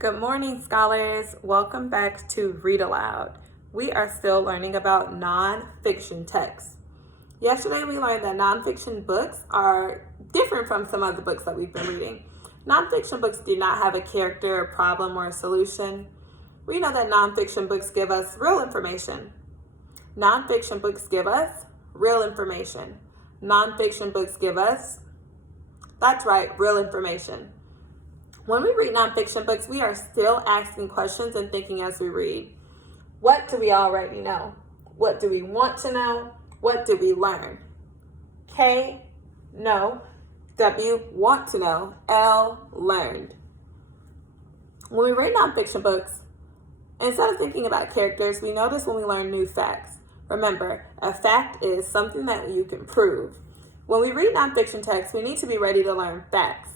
Good morning, scholars. Welcome back to Read Aloud. We are still learning about nonfiction texts. Yesterday, we learned that nonfiction books are different from some other books that we've been reading. Nonfiction books do not have a character, a problem, or a solution. We know that nonfiction books give us real information. Nonfiction books give us real information. Nonfiction books give us, that's right, real information. When we read nonfiction books, we are still asking questions and thinking as we read. What do we already know? What do we want to know? What do we learn? K, know. W, want to know. L, learned. When we read nonfiction books, instead of thinking about characters, we notice when we learn new facts. Remember, a fact is something that you can prove. When we read nonfiction texts, we need to be ready to learn facts.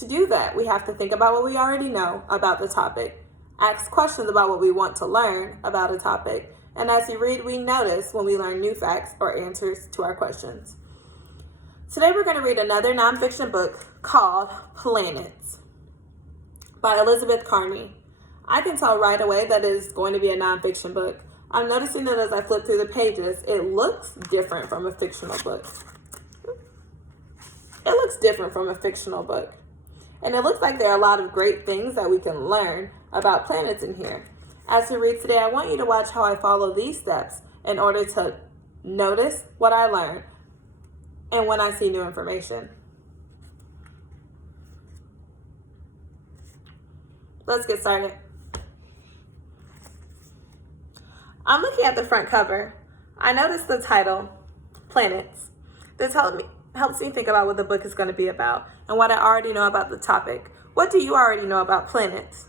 To do that, we have to think about what we already know about the topic, ask questions about what we want to learn about a topic, and as we read, we notice when we learn new facts or answers to our questions. Today, we're going to read another nonfiction book called Planets by Elizabeth Carney. I can tell right away that it is going to be a nonfiction book. I'm noticing that as I flip through the pages, it looks different from a fictional book. It looks different from a fictional book. And it looks like there are a lot of great things that we can learn about planets in here. As we read today, I want you to watch how I follow these steps in order to notice what I learn and when I see new information. Let's get started. I'm looking at the front cover. I noticed the title, Planets. This helps me think about what the book is going to be about and what I already know about the topic. What do you already know about planets?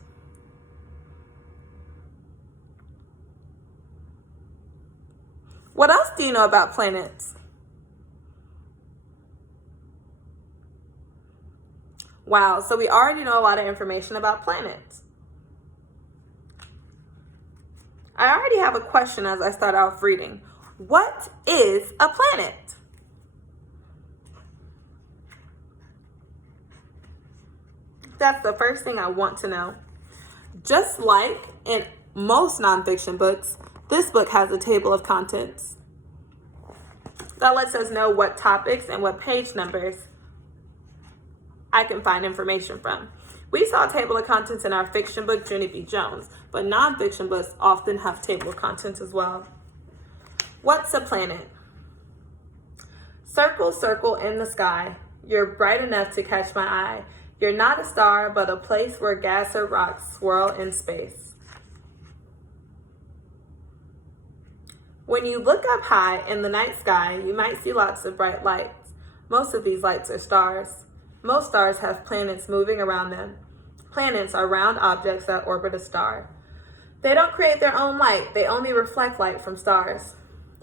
What else do you know about planets? Wow, so we already know a lot of information about planets. I already have a question as I start off reading. What is a planet? That's the first thing I want to know. Just like in most nonfiction books, this book has a table of contents that lets us know what topics and what page numbers I can find information from. We saw a table of contents in our fiction book, Jenny B. Jones, but nonfiction books often have table of contents as well. What's a planet? Circle, circle in the sky. You're bright enough to catch my eye. You're not a star, but a place where gas or rocks swirl in space. When you look up high in the night sky, you might see lots of bright lights. Most of these lights are stars. Most stars have planets moving around them. Planets are round objects that orbit a star. They don't create their own light. They only reflect light from stars.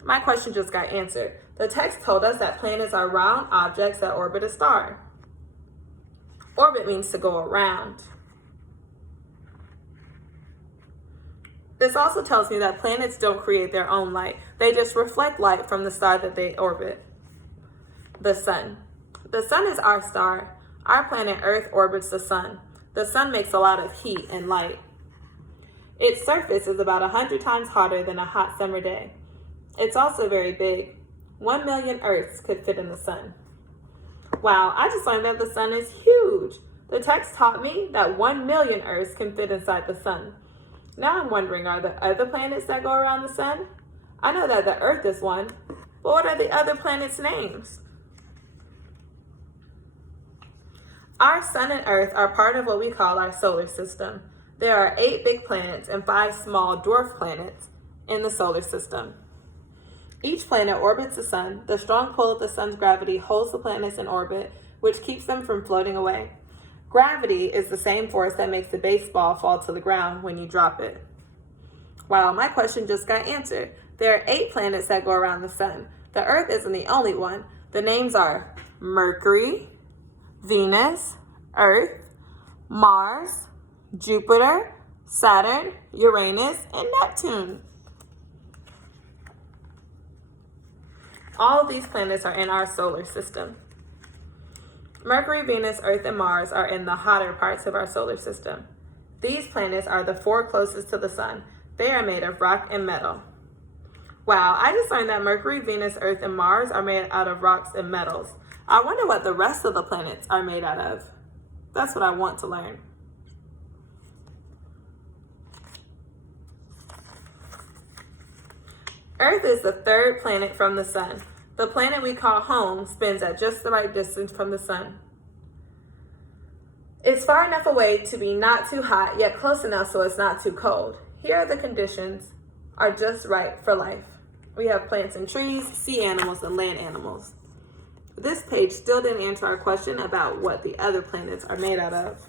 My question just got answered. The text told us that planets are round objects that orbit a star. Orbit means to go around. This also tells me that planets don't create their own light. They just reflect light from the star that they orbit. The sun. The sun is our star. Our planet Earth orbits the sun. The sun makes a lot of heat and light. Its surface is about 100 times hotter than a hot summer day. It's also very big. 1 million Earths could fit in the sun. Wow, I just learned that the sun is huge. The text taught me that 1 million Earths can fit inside the sun. Now I'm wondering, are there other planets that go around the sun? I know that the Earth is one, but what are the other planets' names? Our sun and Earth are part of what we call our solar system. There are 8 big planets and 5 small dwarf planets in the solar system. Each planet orbits the sun. The strong pull of the sun's gravity holds the planets in orbit, which keeps them from floating away. Gravity is the same force that makes a baseball fall to the ground when you drop it. Wow, my question just got answered. There are 8 planets that go around the sun. The Earth isn't the only one. The names are Mercury, Venus, Earth, Mars, Jupiter, Saturn, Uranus, and Neptune. All of these planets are in our solar system. Mercury, Venus, Earth, and Mars are in the hotter parts of our solar system. These planets are the 4 closest to the sun. They are made of rock and metal. Wow, I just learned that Mercury, Venus, Earth, and Mars are made out of rocks and metals. I wonder what the rest of the planets are made out of. That's what I want to learn. Earth is the 3rd planet from the sun. The planet we call home spins at just the right distance from the sun. It's far enough away to be not too hot, yet close enough so it's not too cold. Here are the conditions are just right for life. We have plants and trees, sea animals, and land animals. This page still didn't answer our question about what the other planets are made out of.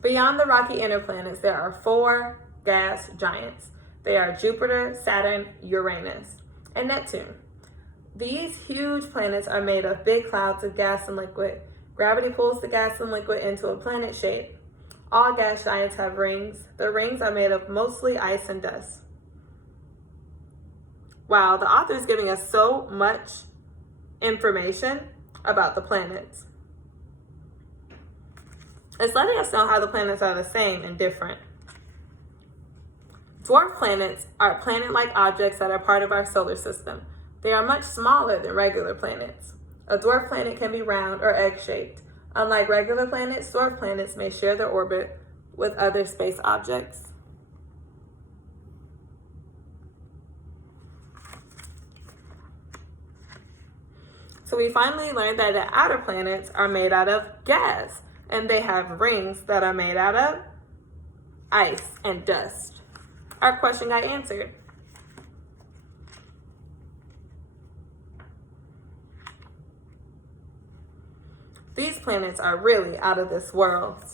Beyond the rocky inner planets, there are 4 gas giants. They are Jupiter, Saturn, Uranus, and Neptune. These huge planets are made of big clouds of gas and liquid. Gravity pulls the gas and liquid into a planet shape. All gas giants have rings. The rings are made of mostly ice and dust. Wow, the author is giving us so much information about the planets. It's letting us know how the planets are the same and different. Dwarf planets are planet-like objects that are part of our solar system. They are much smaller than regular planets. A dwarf planet can be round or egg-shaped. Unlike regular planets, dwarf planets may share their orbit with other space objects. So we finally learned that the outer planets are made out of gas, and they have rings that are made out of ice and dust. Our question got answered. These planets are really out of this world.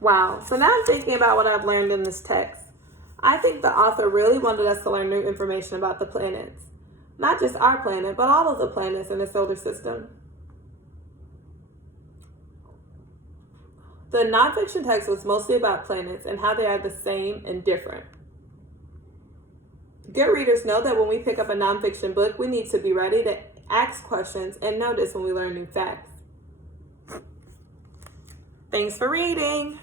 Wow, so now I'm thinking about what I've learned in this text. I think the author really wanted us to learn new information about the planets. Not just our planet, but all of the planets in the solar system. The nonfiction text was mostly about planets and how they are the same and different. Good readers know that when we pick up a nonfiction book, we need to be ready to ask questions and notice when we learn new facts. Thanks for reading.